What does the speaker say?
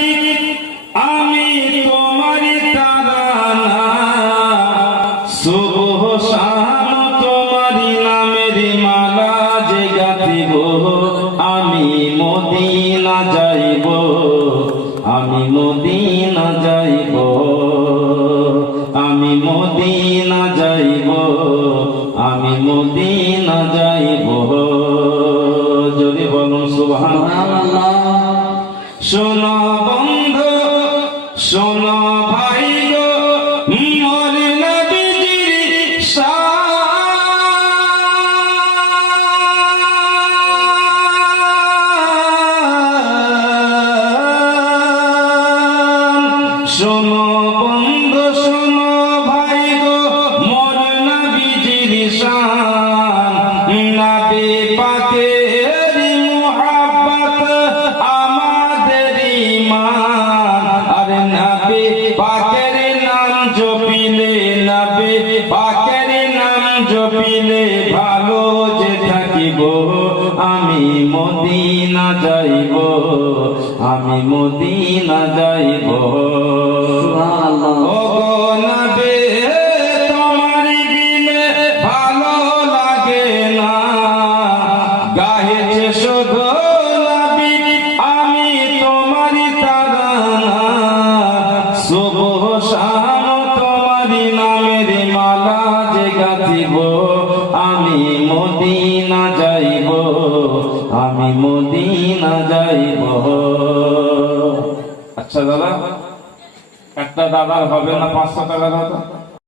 নবী আমি তোমারি তারানা সুবহ শাম তোমারি নামের মালা যে গাথিব আমি মদিনা যাইব আমি মদিনা যাইব আমি মদিনা যাইব আমি মদিনা যাইব যদি বলুন সুবহানাল্লাহ। শোনো বন্ধু শোনো ভাই গো মোর নবীজির শান শোনো বন্ধু শোনো ভাই গো মোর নবীজির শান নবী পাকের মুহাব্বত আমাদের ঈমান আর নবী পাকের নাম জপিলে নবী পাকের নাম জপিলে ভালো যে থাকিব আমি মদিনা যাইব আমি মদিনা যাইব সুবহানাল্লাহ। ও নবী তোমার বিনে ভালো লাগে না গাহেছে শুধু নবী আমি তোমারি তারানা সুবহ শাম তোমারি নামের মালা যে গাথিব আমি মদিনা যাইব আমি মদিনা যাইব। আচ্ছা দাদা একটা দাদার হবে না 500 টাকা দাদা?